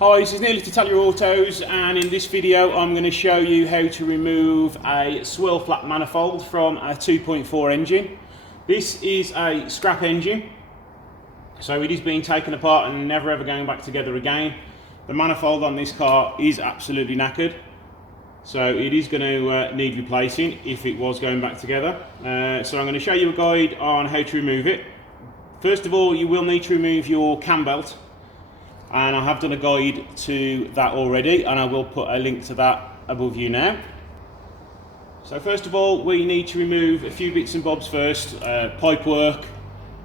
Hi, this is Neil at Italia Autos, and in this video I'm going to show you how to remove a swirl flap manifold from a 2.4 engine. This is a scrap engine, so it is being taken apart and never ever going back together again. The manifold on this car is absolutely knackered, so it is going to need replacing if it was going back together. So I'm going to show you a guide on how to remove it. First of all, you will need to remove your cam belt, and I have done a guide to that already, and I will put a link to that above you now. So first of all, we need to remove a few bits and bobs first, pipe work,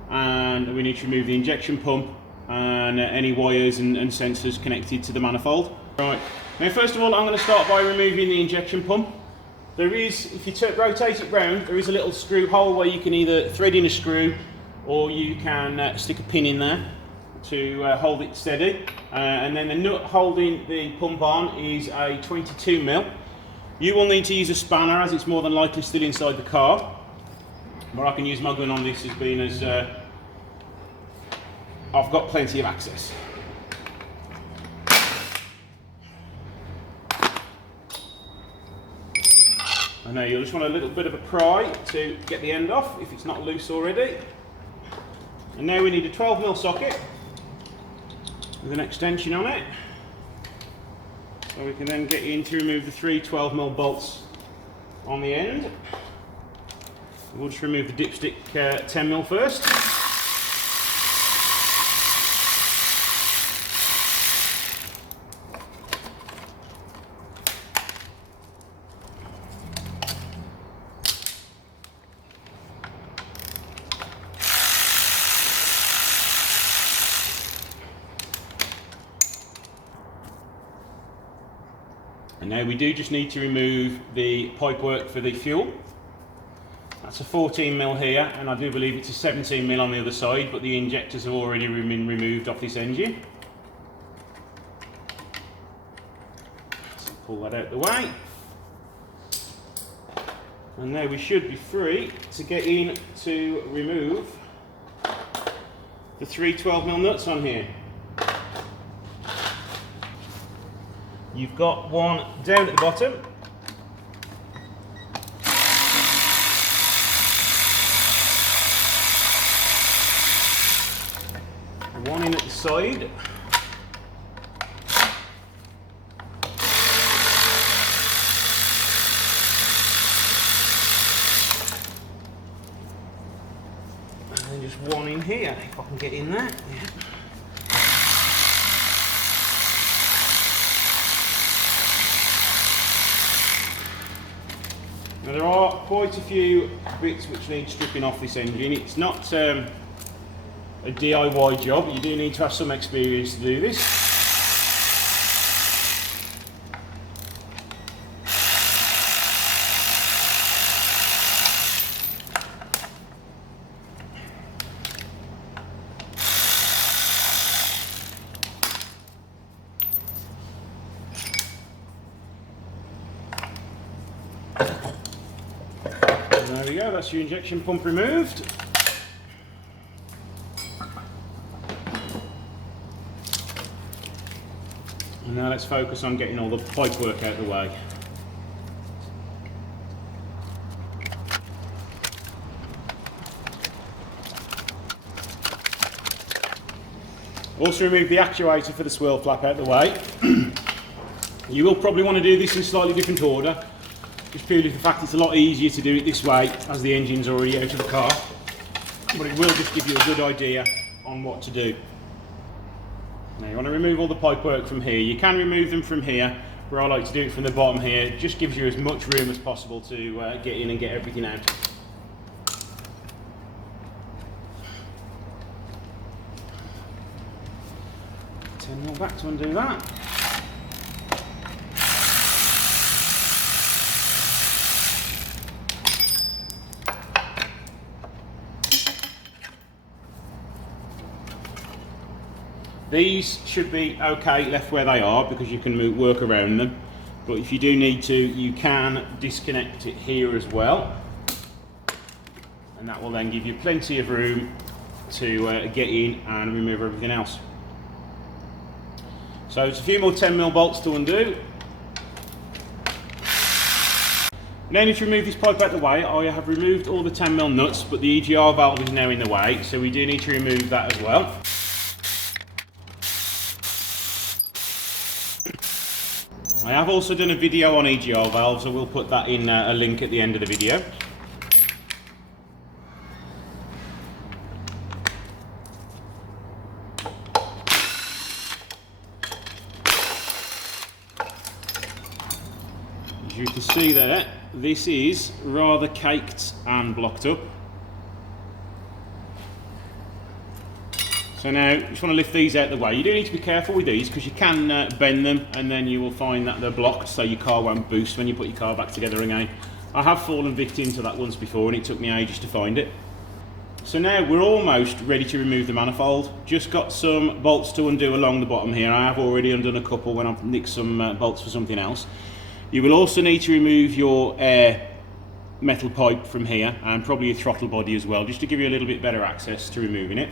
and we need to remove the injection pump and any wires and sensors connected to the manifold. Right, now first of all I'm going to start by removing the injection pump. There is, if you rotate it round, there is a little screw hole where you can either thread in a screw or you can stick a pin in there to hold it steady, and then the nut holding the pump on is a 22mm. You will need to use a spanner as it's more than likely still inside the car, but I can use my gun on this as being as I've got plenty of access. And now you'll just want a little bit of a pry to get the end off if it's not loose already. And now we need a 12mm socket with an extension on it, so we can then get in to remove the three 12mm bolts on the end. We'll just remove the dipstick 10mm first. And now we do just need to remove the pipework for the fuel. That's a 14mm here, and I do believe it's a 17mm on the other side, but the injectors have already been removed off this engine. So pull that out the way. And now we should be free to get in to remove the three 12mm nuts on here. You've got one down at the bottom, one in at the side, and then just one in here, if I can get in there. Yeah. Now there are quite a few bits which need stripping off this engine. It's not a DIY job, you do need to have some experience to do this. There we go, that's your injection pump removed. And now let's focus on getting all the pipe work out of the way. Also remove the actuator for the swirl flap out of the way. You will probably want to do this in slightly different order, just purely for the fact it's a lot easier to do it this way as the engine's already out of the car, but it will just give you a good idea on what to do. Now you want to remove all the pipe work from here. You can remove them from here, but I like to do it from the bottom here. It just gives you as much room as possible to get in and get everything out. Turn them back to undo that. These should be okay left where they are because you can work around them, but if you do need to, you can disconnect it here as well, and that will then give you plenty of room to get in and remove everything else. So it's a few more 10mm bolts to undo. Now need to remove this pipe out of the way. I have removed all the 10mm nuts, but the EGR valve is now in the way, so we do need to remove that as well. I have also done a video on EGR valves, so we'll put that in a link at the end of the video. As you can see there, this is rather caked and blocked up. So now, you just want to lift these out of the way. You do need to be careful with these because you can bend them and then you will find that they're blocked, so your car won't boost when you put your car back together again. I have fallen victim to that once before and it took me ages to find it. So now we're almost ready to remove the manifold. Just got some bolts to undo along the bottom here. I have already undone a couple when I've nicked some bolts for something else. You will also need to remove your air metal pipe from here and probably your throttle body as well, just to give you a little bit better access to removing it.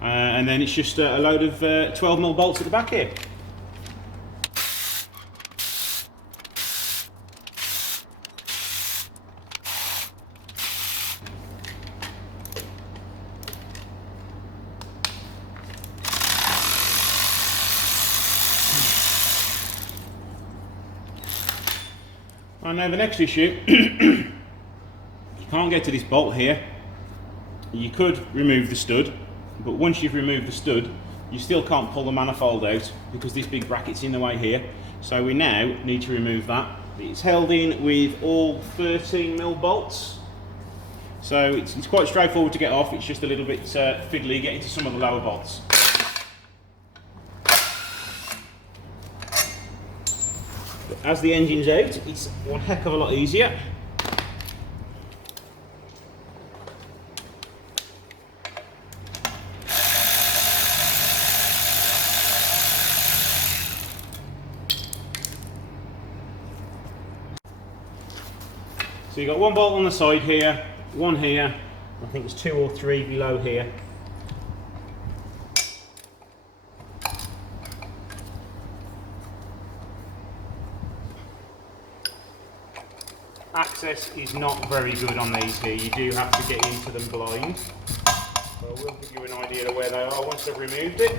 And then it's just a load of 12mm bolts at the back here. And now the next issue, you can't get to this bolt here. You could remove the stud, but once you've removed the stud, you still can't pull the manifold out because this big bracket's in the way here. So we now need to remove that. It's held in with all 13mm bolts. So it's quite straightforward to get off, it's just a little bit fiddly getting to some of the lower bolts. But as the engine's out, it's one heck of a lot easier. So you've got one bolt on the side here, one here, I think there's 2 or 3 below here. Access is not very good on these here, you do have to get into them blind. So I will give you an idea of where they are once I've removed it.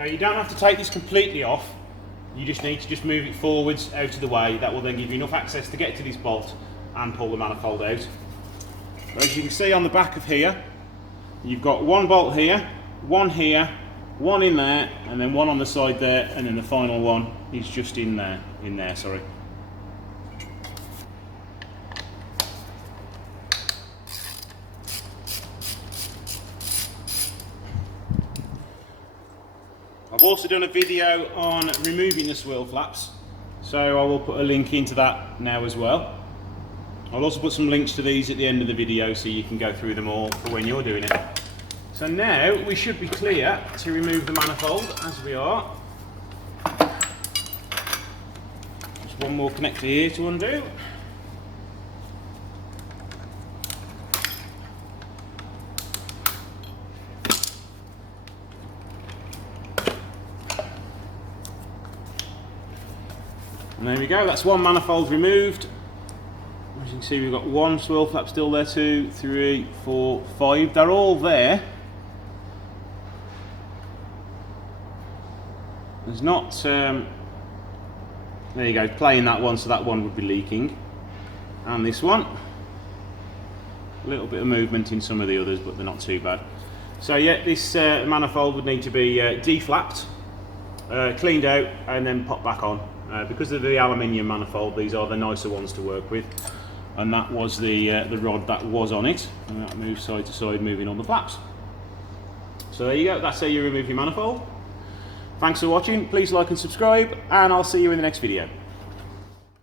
Okay, you don't have to take this completely off. You just need to move it forwards out of the way. That will then give you enough access to get to this bolt and pull the manifold out. So as you can see on the back of here, you've got one bolt here, one in there, and then one on the side there, and then the final one is just in there, sorry. I've also done a video on removing the swirl flaps, so I will put a link into that now as well. I'll also put some links to these at the end of the video so you can go through them all for when you're doing it. So now we should be clear to remove the manifold, as we are. Just one more connector here to undo. And there we go, that's one manifold removed. As you can see, we've got one swirl flap still there, 2, 3, 4, 5. They're all there. There's not, there you go, playing that one, so that one would be leaking. And this one. A little bit of movement in some of the others, but they're not too bad. So yeah, this manifold would need to be deflapped, cleaned out, and then popped back on. Because of the aluminium manifold, these are the nicer ones to work with, and that was the rod that was on it, and that moves side to side, moving on the flaps. So there you go, that's how you remove your manifold. Thanks for watching, please like and subscribe, and I'll see you in the next video.